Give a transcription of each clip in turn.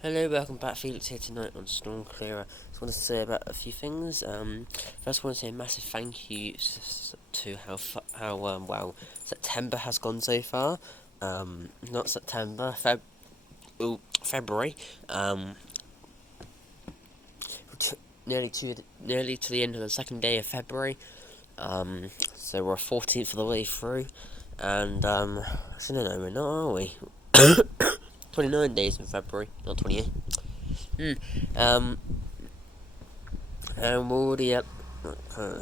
Hello, welcome back. Felix here tonight on Storm Clearer. Just want to say about a few things. First, I want to say a massive thank you to how well September has gone so far. Not September, February. Nearly to the end of the second day of February. So we're 14th of the way through, and actually no, we're not, are we? 29 days in February, not 28. And we're already up,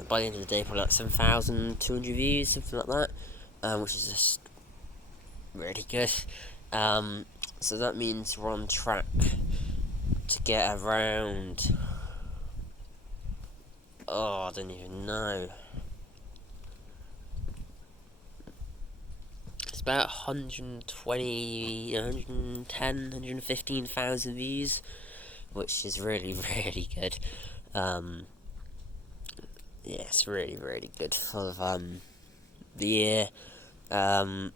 by the end of the day, probably like 7,200 views, something like that, which is just really good. So that means we're on track to get around, I don't even know. It's about 120, 110, 115,000 views, which is really, really good. Yeah, it's really, really good for the year, or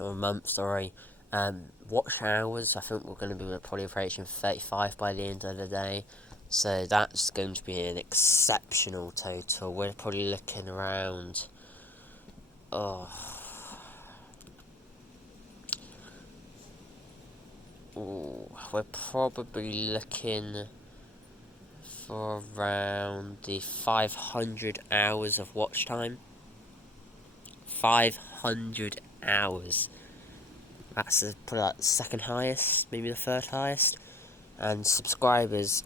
month, sorry. Watch hours, I think we're going to be probably approaching 35 by the end of the day, so that's going to be an exceptional total. We're probably looking around, we're probably looking for around the 500 hours of watch time. 500 hours. That's probably like the second highest, maybe the third highest. And subscribers,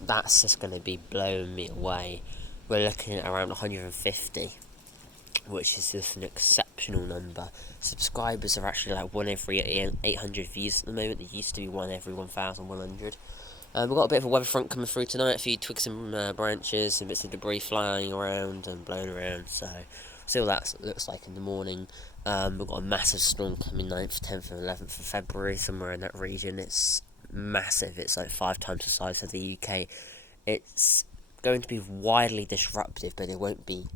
that's just going to be blowing me away. We're looking at around 150, which is just an exceptional number. Subscribers are actually like 1 every 800 views at the moment. It used to be 1 every 1,100. We've got a bit of a weather front coming through tonight, a few twigs and branches, and bits of debris flying around and blowing around, so see what that looks like in the morning. We've got a massive storm coming 9th, 10th and 11th of February, somewhere in that region. It's massive, it's like 5 times the size of the UK. It's going to be widely disruptive, but it won't be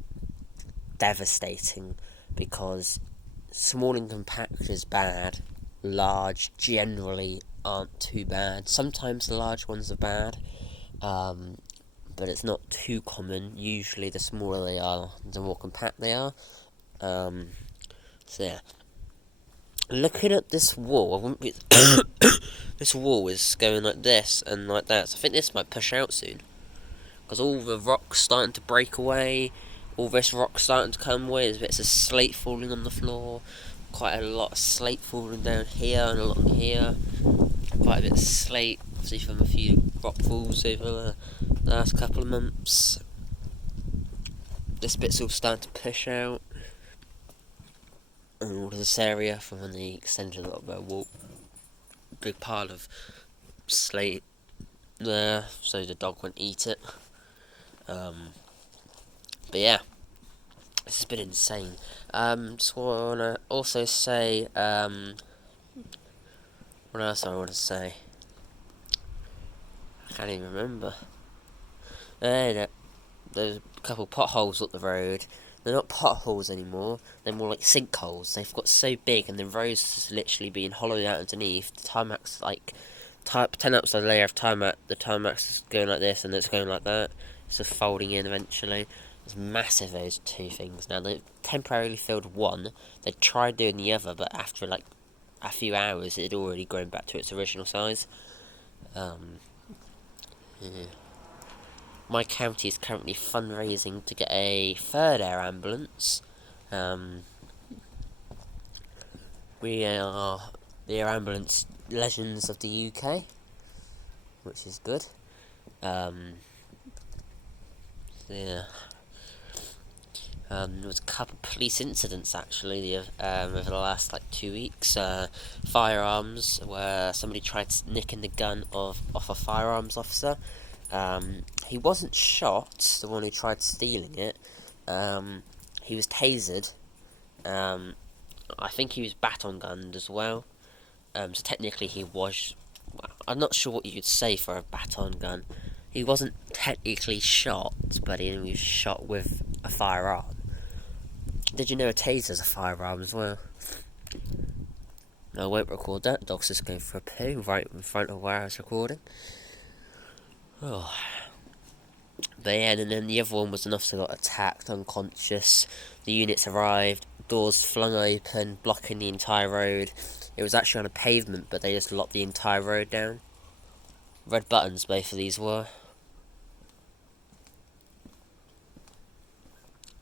devastating, because small and compact is bad, large generally aren't too bad. Sometimes the large ones are bad, but it's not too common. Usually the smaller they are, the more compact they are. So yeah. Looking at this wall, I wouldn't be this wall is going like this and like that, so I think this might push out soon, because all the rock's starting to break away, all this rock's starting to come away. There's bits of slate falling on the floor, quite a lot of slate falling down here and a lot here, quite a bit of slate, obviously from a few rock falls over the last couple of months. This bit's all starting to push out, and all of this area from the extension of the wall, big pile of slate there, so the dog won't eat it. But yeah, this has been insane. Just want to also say, what else I want to say? I can't even remember. There's a couple potholes up the road. They're not potholes anymore, they're more like sinkholes. They've got so big, and the road's literally being hollowed out underneath. The tarmac's like, 10 up's a layer of tarmac. The tarmac's is going like this, and it's going like that. It's just folding in eventually. It's massive, those two things. Now, they temporarily filled one. They tried doing the other, but after like a few hours, it had already grown back to its original size. Yeah. My county is currently fundraising to get a third air ambulance. We are the air ambulance legends of the UK, which is good. Yeah. There was a couple of police incidents actually over the last like 2 weeks. Firearms, where somebody tried nicking the gun off a firearms officer. He wasn't shot, the one who tried stealing it. He was tasered. I think he was baton gunned as well. So technically he was... I'm not sure what you could say for a baton gun. He wasn't technically shot, but he was shot with a firearm. Did you know a taser's a firearm as well? I won't record that. Dog's just going for a poo right in front of where I was recording. Oh. But yeah, and then the other one was an officer got attacked, unconscious. The units arrived, doors flung open, blocking the entire road. It was actually on a pavement, but they just locked the entire road down. Red buttons, both of these were.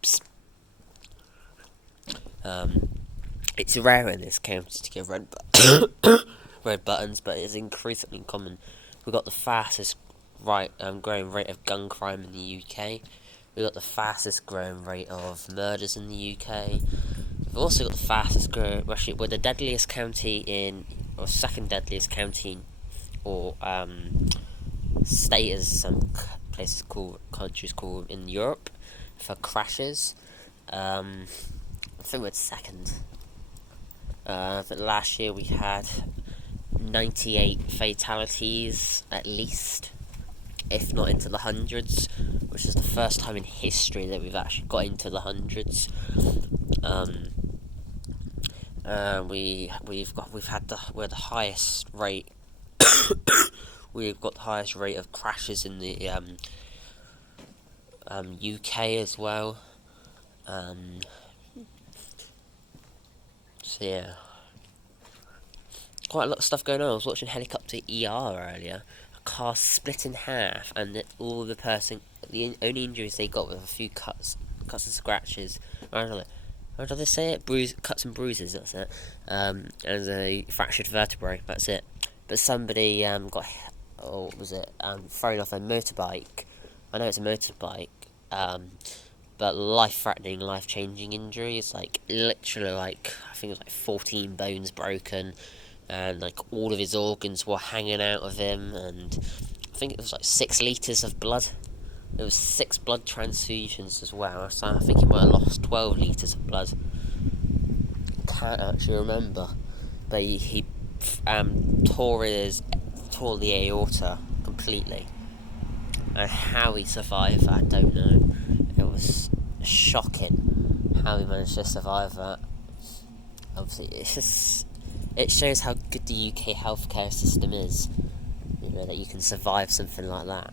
Psst. It's rare in this county to get red buttons, but it's increasingly common. We've got the fastest growing rate of gun crime in the UK. We've got the fastest growing rate of murders in the UK. We've also got the fastest growing, actually, we're the deadliest county or second deadliest county, or state as some countries call in Europe for crashes. I think we're second. But last year we had 98 fatalities at least, if not into the hundreds, which is the first time in history that we've actually got into the hundreds. We're the highest rate. We've got the highest rate of crashes in the UK as well. So yeah, quite a lot of stuff going on. I was watching Helicopter ER earlier. A car split in half, and the only injuries they got were a few cuts and scratches. How do they say it? Cuts and bruises. That's it. And a fractured vertebrae. That's it. But somebody got, thrown off a motorbike. I know it's a motorbike. But life-threatening, life-changing injuries, literally, I think it was 14 bones broken, and all of his organs were hanging out of him, and I think it was 6 litres of blood. There was 6 blood transfusions as well, so I think he might have lost 12 litres of blood. Can't actually remember, but he tore the aorta completely, and how he survived, I don't know. It was shocking how he managed to survive that. Obviously, it shows how good the UK healthcare system is. That you can survive something like that.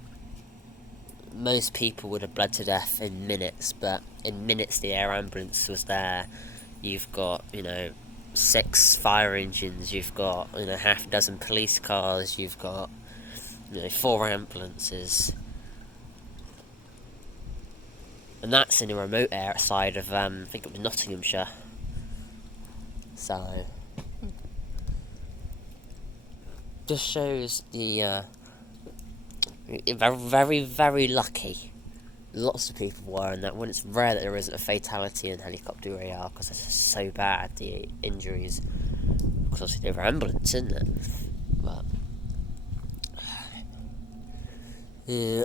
Most people would have bled to death in minutes, but in minutes the air ambulance was there. You've got 6 fire engines. You've got half a dozen police cars. You've got 4 ambulances. And that's in a remote side of, I think it was Nottinghamshire. So, just shows the, very, very lucky. Lots of people were, and that when it's rare that there isn't a fatality in helicopter AR, because it's just so bad, the injuries. Because obviously they were ambulance, isn't it? But, yeah.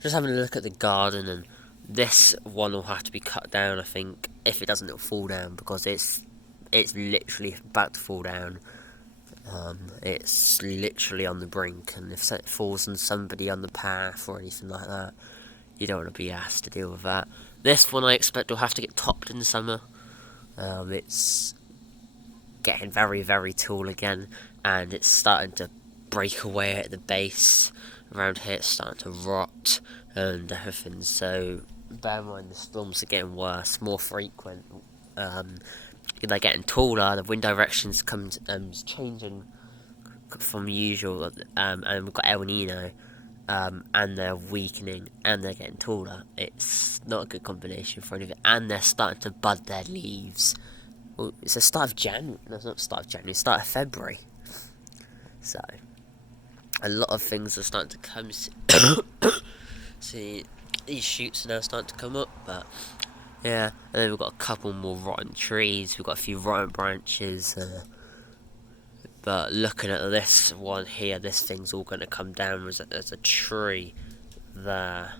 Just having a look at the garden, and this one will have to be cut down, I think. If it doesn't, it'll fall down, because it's literally about to fall down. It's literally on the brink, and if it falls on somebody on the path or anything like that, you don't want to be asked to deal with that. This one I expect will have to get topped in the summer. It's getting very, very tall again, and it's starting to break away at the base. Around here it's starting to rot and everything, so bear in mind the storms are getting worse, more frequent. They're getting taller, the wind directions changing from usual, and we've got El Nino, and they're weakening, and they're getting taller. It's not a good combination for any of it, and they're starting to bud their leaves. Well, it's the start of January, no, it's not the start of January, it's the start of February. So, a lot of things are starting to come. See, these shoots are now starting to come up, but yeah. And then we've got a couple more rotten trees. We've got a few rotten branches. But looking at this one here, this thing's all going to come down. There's a tree there.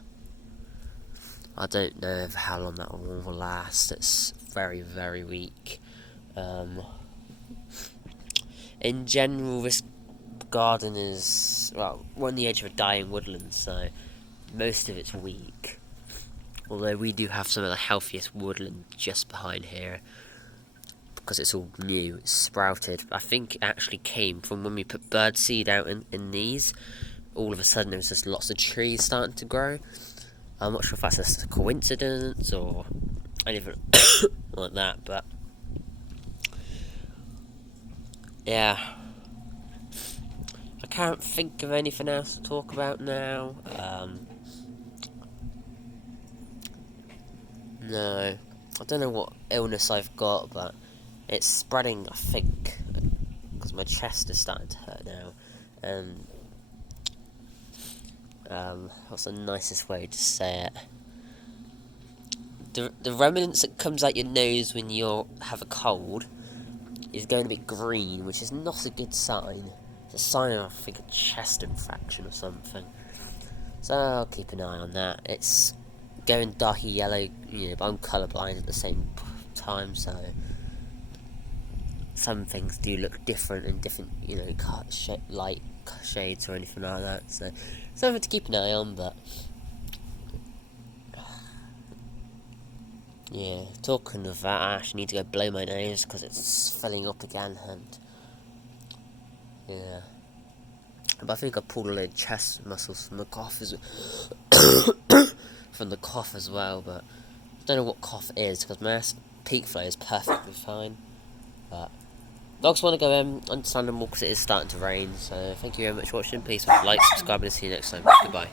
I don't know how long that one will last. It's very, very weak. In general, this garden is, we're on the edge of a dying woodland, so most of it's weak. Although we do have some of the healthiest woodland just behind here. because it's all new. It's sprouted. I think it actually came from when we put bird seed out in these. All of a sudden, there was just lots of trees starting to grow. I'm not sure if that's just a coincidence or anything like that, but yeah. I can't think of anything else to talk about now. No. I don't know what illness I've got, but it's spreading, I think, because my chest is starting to hurt now. And what's the nicest way to say it? The remnants that comes out your nose when you have a cold is going to be green, which is not a good sign. It's a sign of, I think, a chest infection or something. So I'll keep an eye on that. It's going darky yellow, but I'm colourblind at the same time, so some things do look different in different, light shades or anything like that. So something to keep an eye on, but yeah. Talking of that, I actually need to go blow my nose because it's filling up again, and yeah. But I think I pulled a lot of chest muscles from the cough as well, but I don't know what cough is because my peak flow is perfectly fine. But dogs want to go understandable because it is starting to rain. So thank you very much for watching. Please like, subscribe, and see you next time. Goodbye.